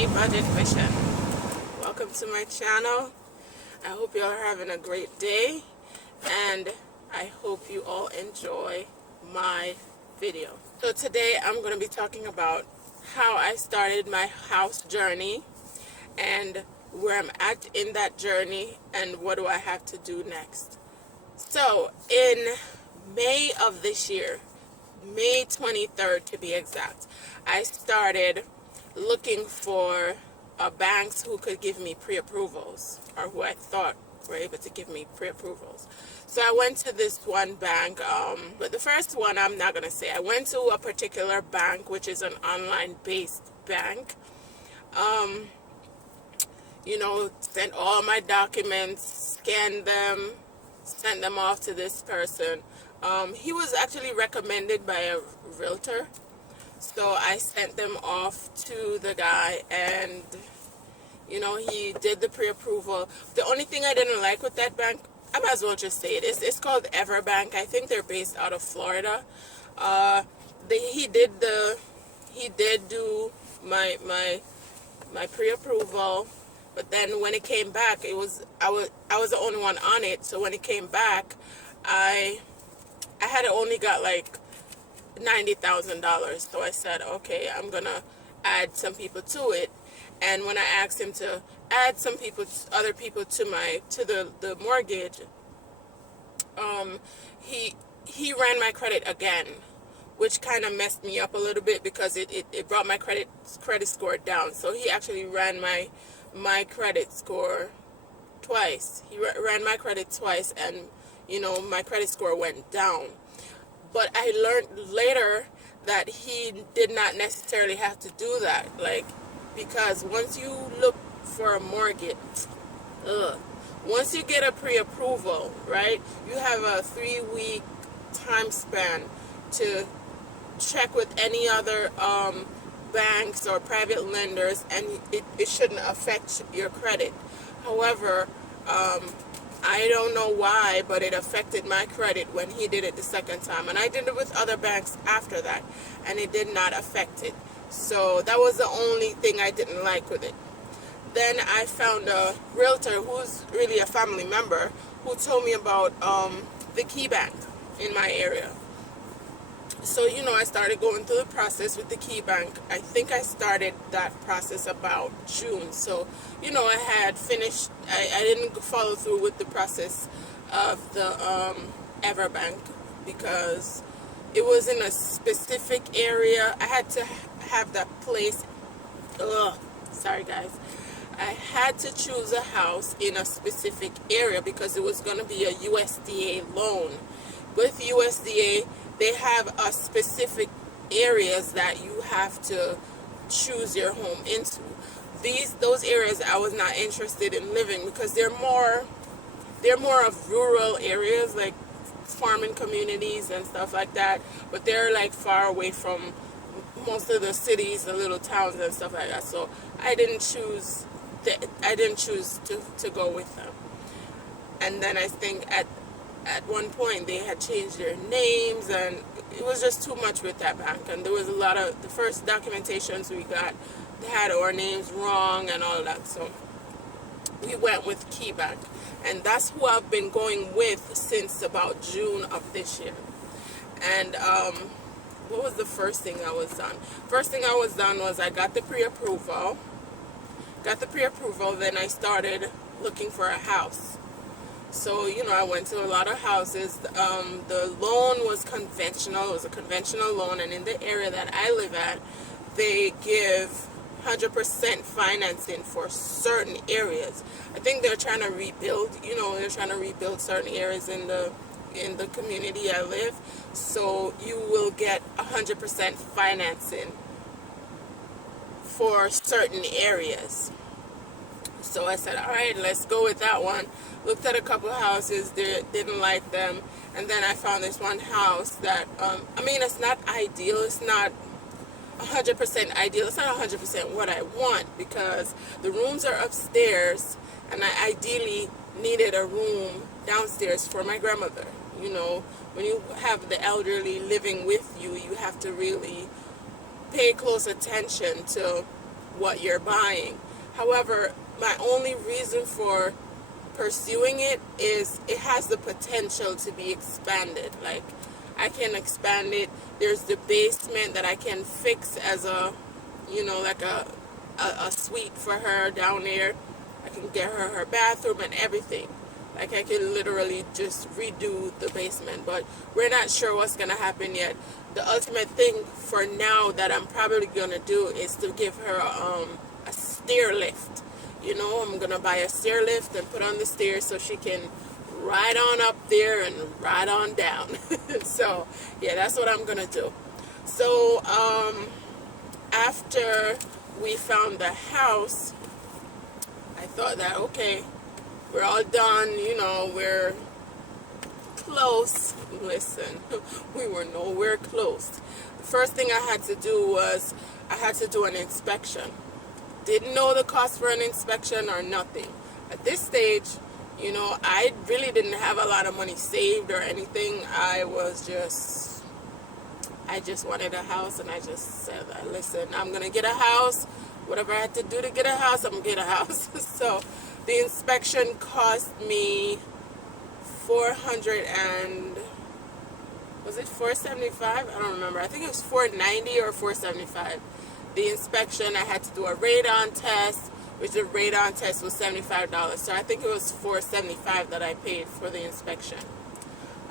Hey Budget Vision, welcome to my channel. I hope you are having a great day and I hope you all enjoy my video. So today I'm going to be talking about how I started my house journey and where I'm at in that journey and what do I have to do next. So in May of this year, May 23rd to be exact, I started looking for banks who could give me pre-approvals, or who I thought were able to give me pre-approvals. So I went to this one bank, but the first one I'm not going to say. I went to a particular bank, which is an online-based bank. Sent all my documents, scanned them, sent them off to this person. He was actually recommended by a realtor. So I sent them off to the guy and, he did the pre-approval. The only thing I didn't like with that bank, I might as well just say it. It's called Everbank. I think they're based out of Florida. He did do my pre-approval, but then when it came back, I was the only one on it. So when it came back, I had only got like $90,000. So I said, okay, I'm gonna add some people to it. And when I asked him to add some people, other people to the mortgage, he ran my credit again, which kind of messed me up a little bit because it brought my credit score down. So he actually ran my credit score twice. He ran my credit twice, and my credit score went down. But I learned later that he did not necessarily have to do that, because once you look for a mortgage, once you get a pre-approval, right, you have a 3-week time span to check with any other banks or private lenders, and it shouldn't affect your credit. However, I don't know why, but it affected my credit when he did it the second time. And I did it with other banks after that, and it did not affect it. So that was the only thing I didn't like with it. Then I found a realtor who's really a family member who told me about the Key Bank in my area. So, I started going through the process with the Key Bank. I think I started that process about June. So, I had finished, I didn't follow through with the process of the Everbank because it was in a specific area. I had to have that place, sorry guys. I had to choose a house in a specific area because it was going to be a USDA loan. With USDA, they have a specific areas that you have to choose your home into. Those areas I was not interested in living because they're more of rural areas, like farming communities and stuff like that, but they're like far away from most of the cities, the little towns and stuff like that. So I didn't choose to go with them. And then I think at one point they had changed their names, and it was just too much with that bank. And there was a lot of, the first documentations we got, they had our names wrong and all that. So we went with Key Bank, and that's who I've been going with since about June of this year. And what was the first thing I was done? First thing I was done was I got the pre-approval. Then I started looking for a house. So, I went to a lot of houses. The loan was conventional. It was a conventional loan. And in the area that I live at, they give 100% financing for certain areas. I think they're trying to rebuild, they're trying to rebuild certain areas in the community I live. So you will get 100% financing for certain areas. So I said, all right, let's go with that one. Looked at a couple of houses, didn't like them. And then I found this one house that, it's not ideal. It's not 100% ideal. It's not 100% what I want because the rooms are upstairs and I ideally needed a room downstairs for my grandmother. When you have the elderly living with you, you have to really pay close attention to what you're buying. However, my only reason for pursuing it is it has the potential to be expanded. Like, I can expand it. There's the basement that I can fix as a, like a suite for her down there. I can get her bathroom and everything. Like, I can literally just redo the basement, but we're not sure what's gonna happen yet. The ultimate thing for now that I'm probably gonna do is to give her a stair lift. I'm gonna buy a stair lift and put on the stairs so she can ride on up there and ride on down. So yeah, that's what I'm gonna do. So after we found the house, I thought that, okay, we're all done, we're close. Listen, we were nowhere close. The first thing I had to do was I had to do an inspection. Didn't know the cost for an inspection or nothing. At this stage, I really didn't have a lot of money saved or anything. I just wanted a house, and I just said, listen, I'm going to get a house. Whatever I had to do to get a house, I'm going to get a house. So the inspection cost me was it $475? I don't remember. I think it was $490 or $475. The inspection, I had to do a radon test, which the radon test was $75. So I think it was $475 that I paid for the inspection.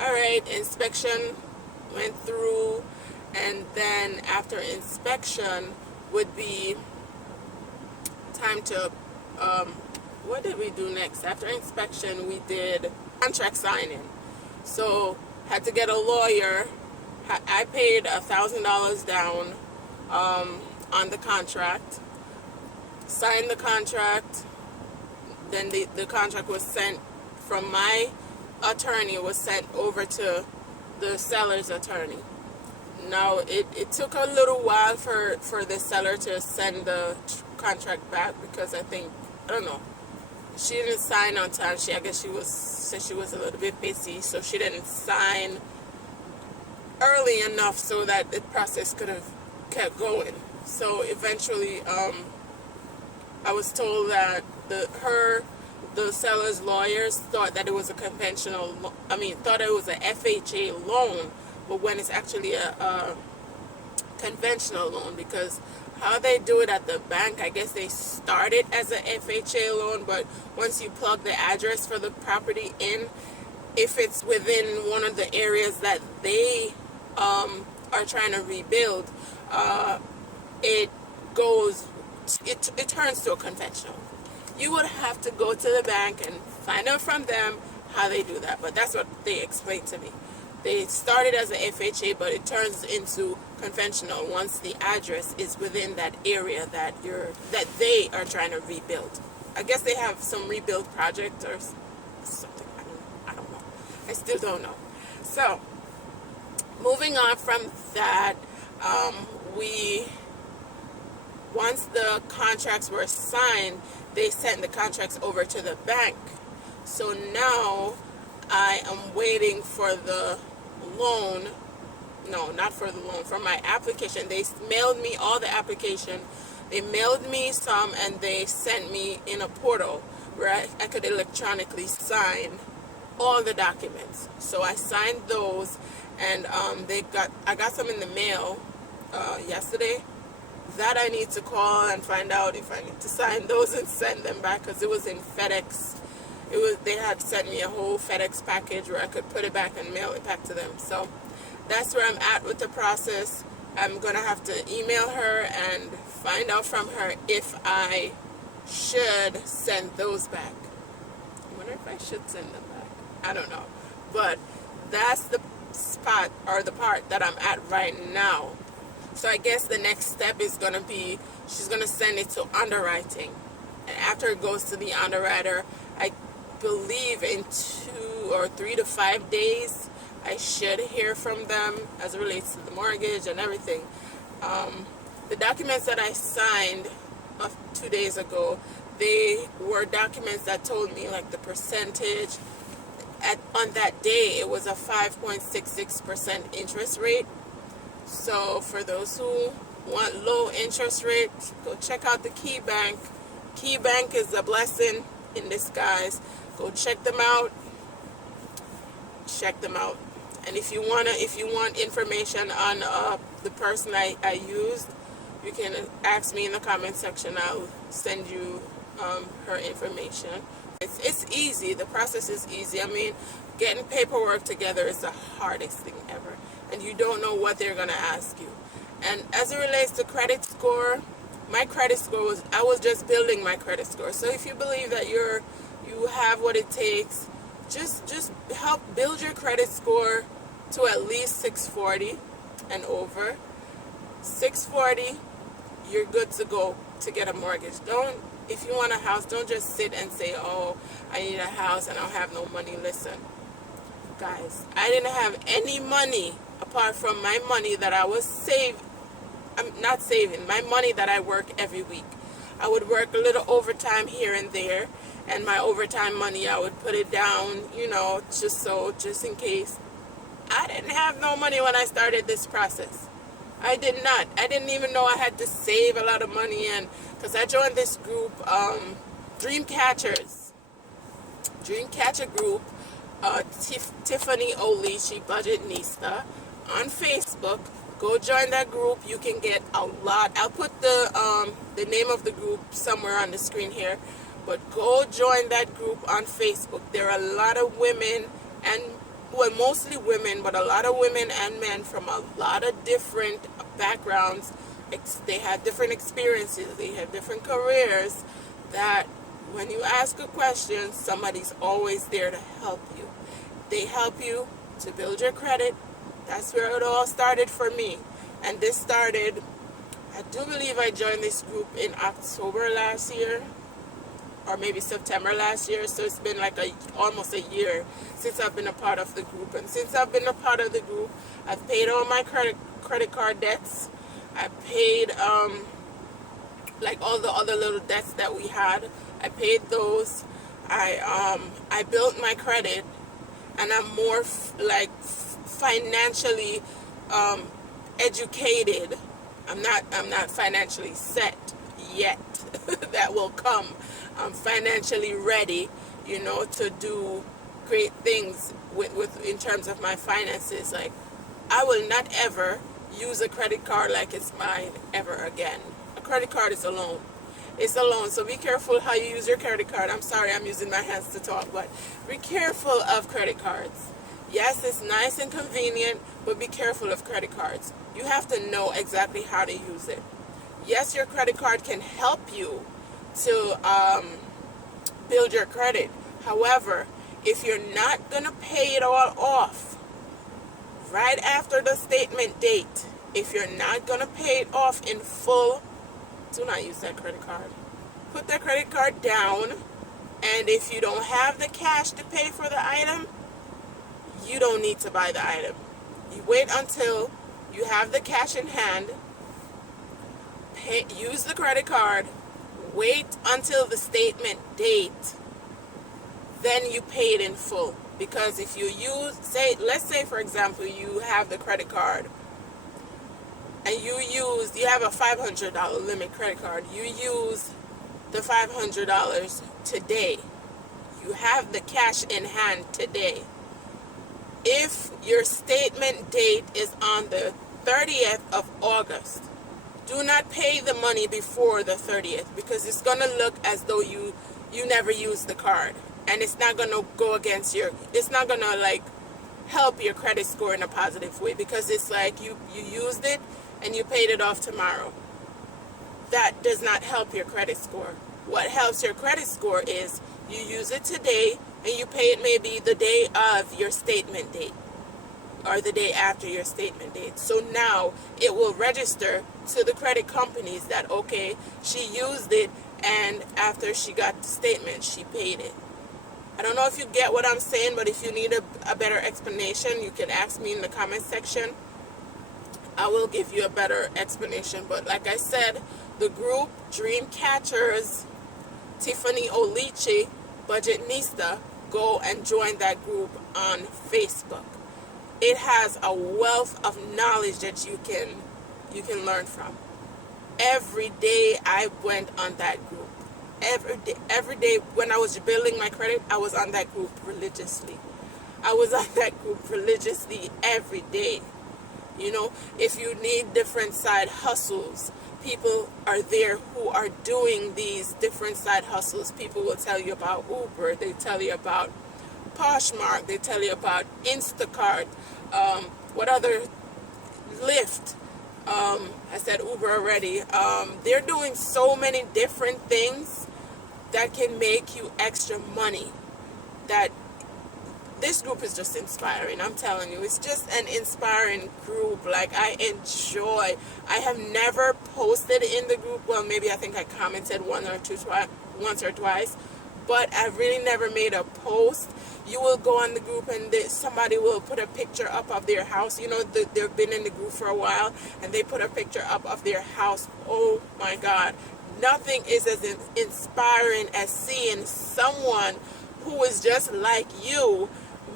All right, inspection went through, and then after inspection would be time to, what did we do next? After inspection, we did contract signing. So had to get a lawyer. I paid $1,000 down on the contract, signed the contract, then the contract was sent from my attorney, was sent over to the seller's attorney. Now, it took a little while for the seller to send the contract back, because I don't know, she didn't sign on time. I guess she was a little bit busy, so she didn't sign early enough so that the process could have kept going. So eventually, I was told that the seller's lawyers thought that it was a thought it was a FHA loan, but when it's actually a conventional loan, because how they do it at the bank, I guess they start it as a FHA loan, but once you plug the address for the property in, if it's within one of the areas that they are trying to rebuild, it turns to a conventional. You would have to go to the bank and find out from them how they do that, but that's what they explained to me. They started as a FHA, but it turns into conventional once the address is within that area that they are trying to rebuild. I guess they have some rebuild project or something. I don't know. I still don't know. So, moving on from that, once the contracts were signed, they sent the contracts over to the bank. So now I am waiting for the loan. No, not for the loan, for my application. They mailed me all the application. They mailed me some, and they sent me in a portal where I could electronically sign all the documents. So I signed those, and I got some in the mail yesterday. That I need to call and find out if I need to sign those and send them back, because it was in FedEx. They had sent me a whole FedEx package where I could put it back and mail it back to them. So that's where I'm at with the process. I'm gonna have to email her and find out from her if I should send those back. I wonder if I should send them back. I don't know, but that's the spot or the part that I'm at right now. So I guess the next step is going to be, she's going to send it to underwriting. And after it goes to the underwriter, I believe in 2 or 3 to 5 days, I should hear from them as it relates to the mortgage and everything. The documents that I signed 2 days ago, they were documents that told me like the percentage. On that day, it was a 5.66% interest rate. So for those who want low interest rates, go check out the Key Bank. Key Bank is a blessing in disguise. Go check them out. Check them out. And if you want information on the person I used, you can ask me in the comment section. I'll send you her information. It's easy. The process is easy. I mean, getting paperwork together is the hardest thing ever, and you don't know what they're gonna ask you. And as it relates to credit score, my credit score I was just building my credit score. So if you believe that you have what it takes, just help build your credit score to at least 640 and over. 640, you're good to go to get a mortgage. If you want a house, don't just sit and say, oh, I need a house and I don't have no money. Listen, guys, I didn't have any money apart from my money that I was not saving, my money that I work every week. I would work a little overtime here and there, and my overtime money, I would put it down, just in case. I didn't have no money when I started this process. I did not. I didn't even know I had to save a lot of money, and because I joined this group, Dreamcatcher group, Tiffany Olici, Budgetnista, on Facebook. Go join that group. You can get a lot. I'll put the name of the group somewhere on the screen here, but go join that group on Facebook. There are a lot of women, and mostly women, but a lot of women and men from a lot of different backgrounds. They have different experiences. They have different careers. That when you ask a question, somebody's always there to help you. They help you to build your credit. That's where it all started for me. And this started, I do believe I joined this group in October last year, or maybe September last year. So it's been like almost a year since I've been a part of the group. And since I've been a part of the group, I've paid all my credit card debts. I paid like all the other little debts that we had. I paid those. I built my credit, and I'm more financially educated. I'm not financially set yet. That will come. I'm financially ready, to do great things with in terms of my finances. Like, I will not ever use a credit card like it's mine ever again. A credit card is a loan. It's a loan, so be careful how you use your credit card. I'm sorry, I'm using my hands to talk, but be careful of credit cards. Yes, it's nice and convenient, but be careful of credit cards. You have to know exactly how to use it. Yes, your credit card can help you to build your credit. However, if you're not going to pay it all off right after the statement date, if you're not going to pay it off in full, do not use that credit card. Put that credit card down, and if you don't have the cash to pay for the item, you don't need to buy the item. You wait until you have the cash in hand, use the credit card, wait until the statement date, then you pay it in full. Because if you let's say for example, you have the credit card and you have a $500 limit credit card. You use the $500 today. You have the cash in hand today. If your statement date is on the 30th of August, do not pay the money before the 30th, because it's going to look as though you never used the card. And it's not going to go against it's not going to help your credit score in a positive way, because it's like you used it and you paid it off tomorrow. That does not help your credit score. What helps your credit score is you use it today and you pay it maybe the day of your statement date or the day after your statement date. So now it will register to the credit companies that, okay, she used it, and after she got the statement, she paid it. I don't know if you get what I'm saying, but if you need a better explanation, you can ask me in the comment section. I will give you a better explanation. But like I said, the group Dreamcatchers, Tiffany Olici, Budgetnista, go and join that group on Facebook. It has a wealth of knowledge that you can learn from. every day I went on that group. Every day when I was building my credit, I was on that group religiously. I was on that group religiously every day. You know, if you need different side hustles, people are there who are doing these different side hustles. People will tell you about Uber, they tell you about Poshmark, they tell you about Instacart, what other, Lyft. I said Uber already. They're doing so many different things that can make you extra money. That this group is just inspiring. I'm telling you, it's just an inspiring group. Like, I enjoy. I have never posted in the group. Well, maybe I think I commented once or twice, but I've really never made a post. You will go on the group and somebody will put a picture up of their house. You know, they've been in the group for a while and they put a picture up of their house. Oh my God. Nothing is as inspiring as seeing someone who is just like you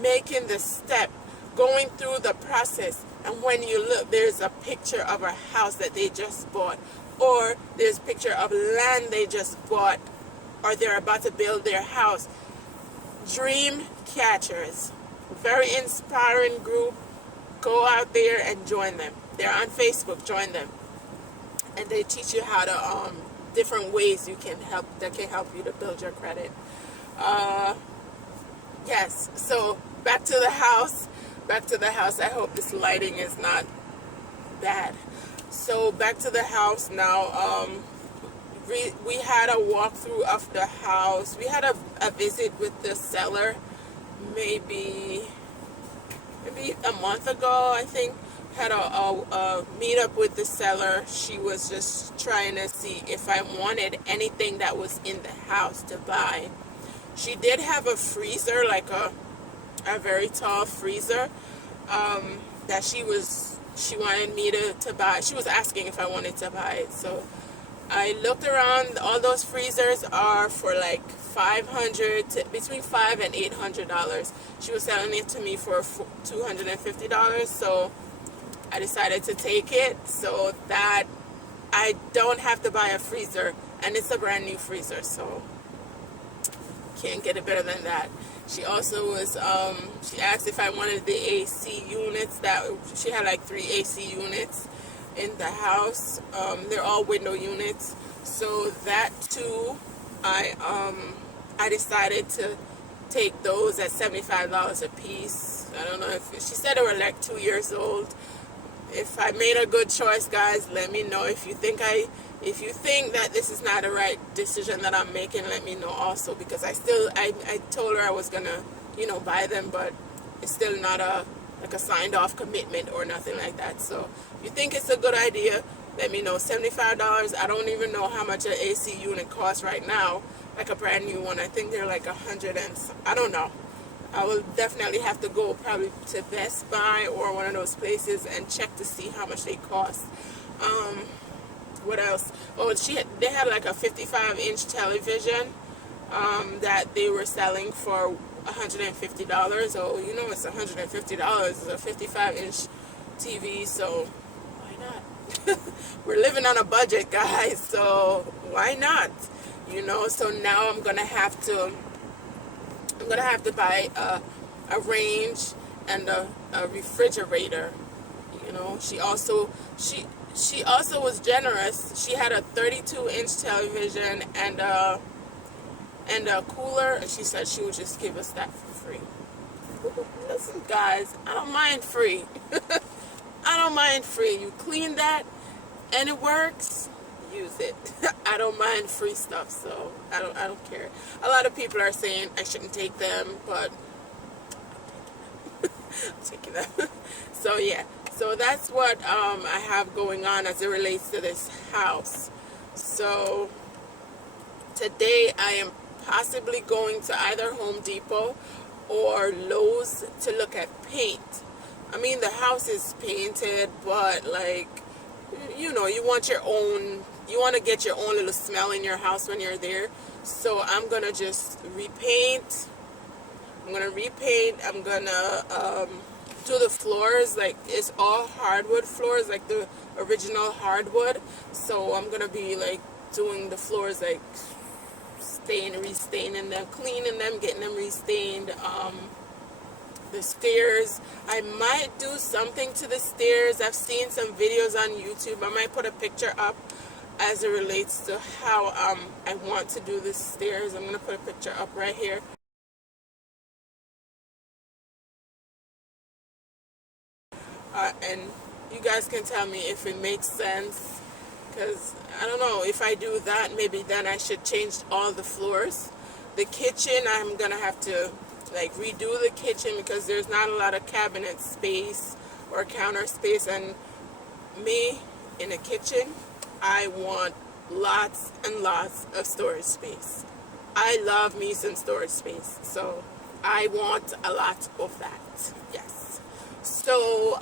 making the step, going through the process. And when you look, there's a picture of a house that they just bought, or there's a picture of land they just bought, or they're about to build their house. Dream Catchers, very inspiring group. Go out there and join them. They're on Facebook. Join them, and they teach you how to different ways that can help you to build your credit. Yes. So back to the house. I hope this lighting is not bad. So back to the house now. We had a walkthrough of the house. We had a visit with the seller maybe a month ago, I think. Had a meet up with the seller. She was just trying to see if I wanted anything that was in the house to buy. She did have a freezer, like a very tall freezer, that she wanted me to buy. She was asking if I wanted to buy it. So I looked around. All those freezers are for like between $500 and $800. She was selling it to me for $250. So I decided to take it so that I don't have to buy a freezer, and it's a brand new freezer, so can't get it better than that. She also was, she asked if I wanted the AC units. That she had like 3 AC units in the house. They're all window units. So that too, I decided to take those at $75 a piece. I don't know if she said they were like 2 years old. If I made a good choice, guys, let me know. If you think that this is not the right decision that I'm making, let me know also, because I told her I was gonna, buy them, but it's still not a signed off commitment or nothing like that. So if you think it's a good idea, let me know. $75. I don't even know how much an AC unit costs right now, like a brand new one. I think they're like 100 and I don't know. I will definitely have to go probably to Best Buy or one of those places and check to see how much they cost. What else? Oh, they had like a 55-inch television that they were selling for $150. Oh, it's $150. It's a 55-inch TV, so why not? We're living on a budget, guys, so why not? So now I'm gonna have to buy a range and a refrigerator. She also was generous. She had a 32-inch television and a cooler, and she said she would just give us that for free. Listen, guys, I don't mind free. I don't mind free. You clean that and it works, use it. I don't mind free stuff, so I don't care. A lot of people are saying I shouldn't take them, but I'm taking them. So yeah, so that's what I have going on as it relates to this house. So today I am possibly going to either Home Depot or Lowe's to look at paint. I mean, the house is painted, but like, you want to get your own little smell in your house when you're there. So I'm gonna just repaint. I'm gonna do the floors, like it's all hardwood floors, like the original hardwood. So I'm gonna be like doing the floors, like restaining them, cleaning them, getting them restained. The stairs, I might do something to the stairs. I've seen some videos on YouTube. I might put a picture up as it relates to how I want to do the stairs. I'm gonna put a picture up right here. And you guys can tell me if it makes sense, because I don't know, if I do that, maybe then I should change all the floors. The kitchen, I'm gonna have to like redo the kitchen because there's not a lot of cabinet space or counter space, and me in a kitchen, I want lots and lots of storage space. I love me some storage space, so I want a lot of that. Yes. So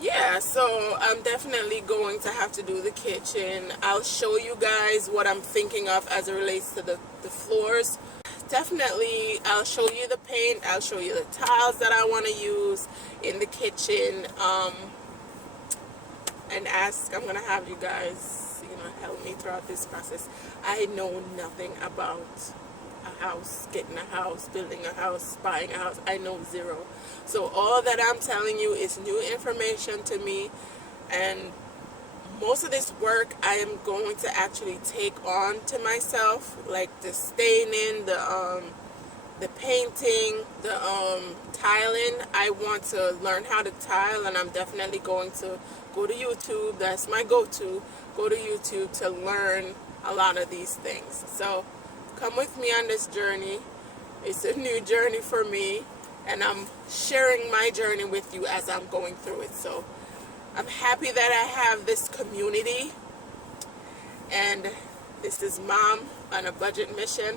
yeah, so I'm definitely going to have to do the kitchen. I'll show you guys what I'm thinking of as it relates to the floors. Definitely I'll show you the paint, I'll show you the tiles that I want to use in the kitchen, and I'm gonna have you guys, you know, help me throughout this process. I know nothing about a house, getting a house, building a house, buying a house. I know zero. So all that I'm telling you is new information to me, and most of this work I am going to actually take on to myself, like the staining, the painting, the tiling. I want to learn how to tile, and I'm definitely going to go to YouTube. That's my go-to. Go to YouTube to learn a lot of these things. So come with me on this journey. It's a new journey for me, and I'm sharing my journey with you as I'm going through it. So I'm happy that I have this community, and this is Mom on a Budget Mission,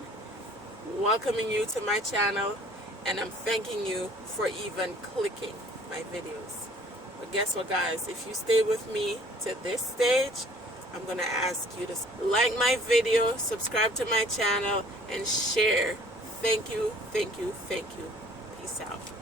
welcoming you to my channel, and I'm thanking you for even clicking my videos. But guess what, guys? If you stay with me to this stage, I'm going to ask you to like my video, subscribe to my channel, and share. Thank you, thank you, thank you. Peace out.